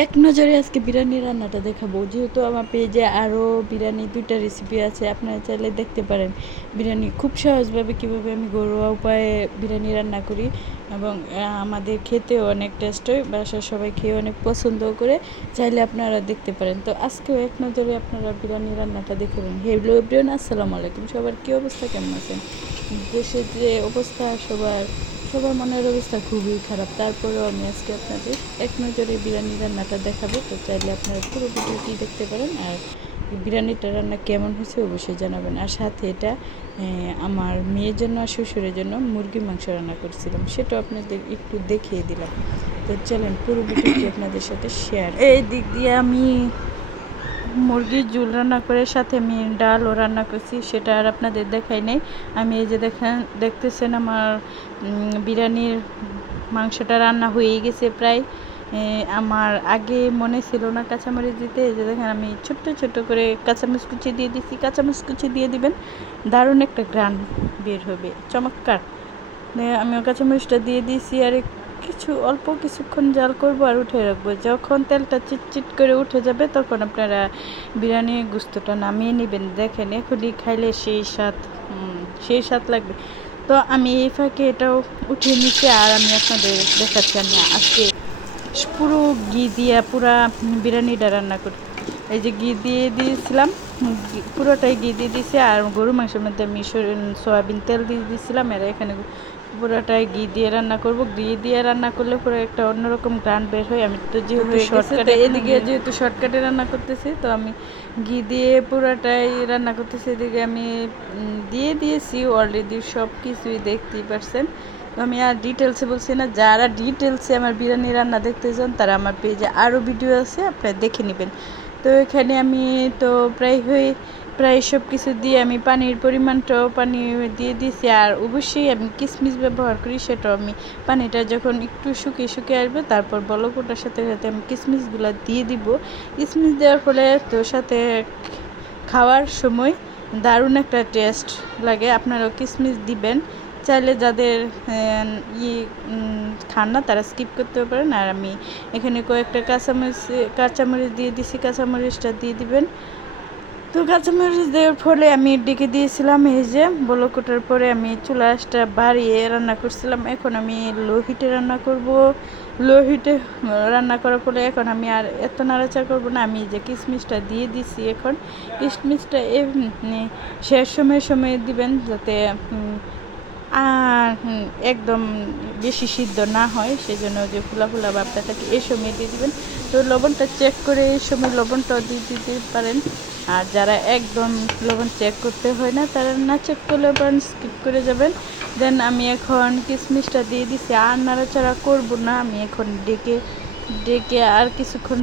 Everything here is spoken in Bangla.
এক নজরে আজকে বিরিয়ানি রান্নাটা দেখাবো। যেহেতু আমার পেজে আরও বিরিয়ানি ২টা রেসিপি আছে, আপনারা চাইলে দেখতে পারেন। বিরিয়ানি খুব সহজভাবে কীভাবে আমি ঘরোয়া উপায়ে বিরিয়ানি রান্না করি এবং আমাদের খেতেও অনেক টেস্ট হয়, বাসার সবাই খেয়ে অনেক পছন্দও করে। চাইলে আপনারা দেখতে পারেন। তো আজকেও এক নজরে আপনারা বিরিয়ানি রান্নাটা দেখবেন। হ্যালো এভরিওয়ান, আসসালামু আলাইকুম। সবার কী অবস্থা, কেমন আছেন? দেশের যে অবস্থা, সবার মনের অবস্থা খুবই খারাপ। তারপরেও আমি আজকে আপনাদের এক নজরে বিরিয়ানি রান্নাটা দেখাবো। তো চাইলে আপনারা পুরো ভিডিওটি দেখতে পারেন। আর বিরিয়ানিটা রান্না কেমন হয়েছে অবশ্যই জানাবেন। আর সাথে এটা আমার মেয়ের জন্য আর শ্বশুরের জন্য মুরগির মাংস রান্না করছিলাম, সেটাও আপনাদের একটু দেখিয়ে দিলাম। তো চলেন পুরো ভিডিওটি আপনাদের সাথে শেয়ার। এই দিক দিয়ে আমি মুরগির ঝোল রান্না করে সাথে আমি ডালও রান্না করছি, সেটা আর আপনাদের দেখাই নাই। আমি এই যে দেখতেছেন আমার বিরিয়ানির মাংসটা রান্না হয়ে গেছে প্রায়। আমার আগে মনে ছিল না কাঁচামরিচ দিতে। এই যে দেখেন আমি ছোট্ট ছোট্ট করে কাঁচামরিচ কুচি দিয়ে দিচ্ছি। কাঁচামরিচ কুচি দিয়ে দিবেন, দারুণ একটা ঘ্রাণ বের হবে, চমৎকার। আমি কাঁচামরিচটা দিয়ে দিয়েছি আর অল্প কিছুক্ষণ জাল করব আর উঠে রাখবো। যখন তেলটা চিটচিট করে উঠে যাবে তখন আপনারা বিরিয়ানি গোস্তটা নামিয়ে নেবেন। দেখেন এখনই খাইলে সেই স্বাদ লাগবে। তো আমি এই ফাঁকে এটাও উঠিয়ে নিচ্ছি আর আমি আপনাদের দেখাচ্ছি আমি আজকে পুরো ঘি দিয়ে পুরা বিরিয়ানিটা রান্না করি। এই যে ঘি দিয়ে দিয়েছিলাম, পুরোটাই ঘি দিয়ে দিয়েছি। আর গরু মাংসের মধ্যে আমি সয়াবিন তেল দিয়ে দিয়েছিলাম। আর এখানে পুরোটাই ঘি দিয়ে রান্না করব। ঘি দিয়ে রান্না করলে পুরো একটা অন্যরকম গ্রান বের হয়। আমি তো যেহেতু শর্টকাটে শর্টকাটে রান্না করতেছি, তো আমি ঘি দিয়ে পুরোটাই রান্না করতেছি। এদিকে আমি দিয়ে দিয়েছি অলরেডি, সব কিছুই দেখতেই পারছেন। তো আমি আর ডিটেলসে বলছি না। যারা ডিটেলসে আমার বিরিয়ানি রান্না দেখতে চান তারা আমার পেজে আরও ভিডিও আছে, আপনারা দেখে নেবেন। তো এখানে আমি তো প্রায় সব কিছু দিয়ে আমি পানির পরিমাণটাও পানি দিয়ে দিয়েছি। আর অবশ্যই আমি কিশমিশ ব্যবহার করি, সেটাও আমি পানিটা যখন একটু শুকিয়ে আসবে তারপর বলক ওঠার সাথে সাথে আমি কিশমিশগুলো দিয়ে দিব। কিশমিশ দেওয়ার ফলে তো সাথে খাওয়ার সময় দারুণ একটা টেস্ট লাগে। আপনারাও কিশমিশ দিবেন। চাইলে যাদের খান না তারা স্কিপ করতে পারেন। আর আমি এখানে কয়েকটা কাঁচামরিচ দিয়ে দিছি, কাঁচামরিচটা দিয়ে দিবেন। তো কাঁচামরিচ দেওয়ার ফলে আমি ডেকে দিয়েছিলাম। এই যে বলক ওঠার পরে আমি চুলাটা বাড়িয়ে রান্না করছিলাম। এখন আমি লো হিটে রান্না করব। লো হিটে রান্না করার ফলে এখন আমি আর এত নাড়াচাড়া করব না। আমি যে কিশমিশটা দিয়ে দিছি, এখন কিশমিশটা শেষ সময় দিবেন, যাতে একদম বেশি সিদ্ধ না হয়, সেই জন্য যে ফুলা ভাবটা থাকে এই সময় দিয়ে দিবেন। তো লবণটা চেক করে এই সময় লবণটাও দিয়ে দিতে পারেন। আর যারা একদম লবণ চেক করতে হয় না, তারা না চেক করলেও পারেন, স্কিপ করে যাবেন। দেন আমি এখন কিশমিশটা দিয়ে দিছি, আর নাড়াচাড়া করব না। আমি এখন ডেকে আর কিছুক্ষণ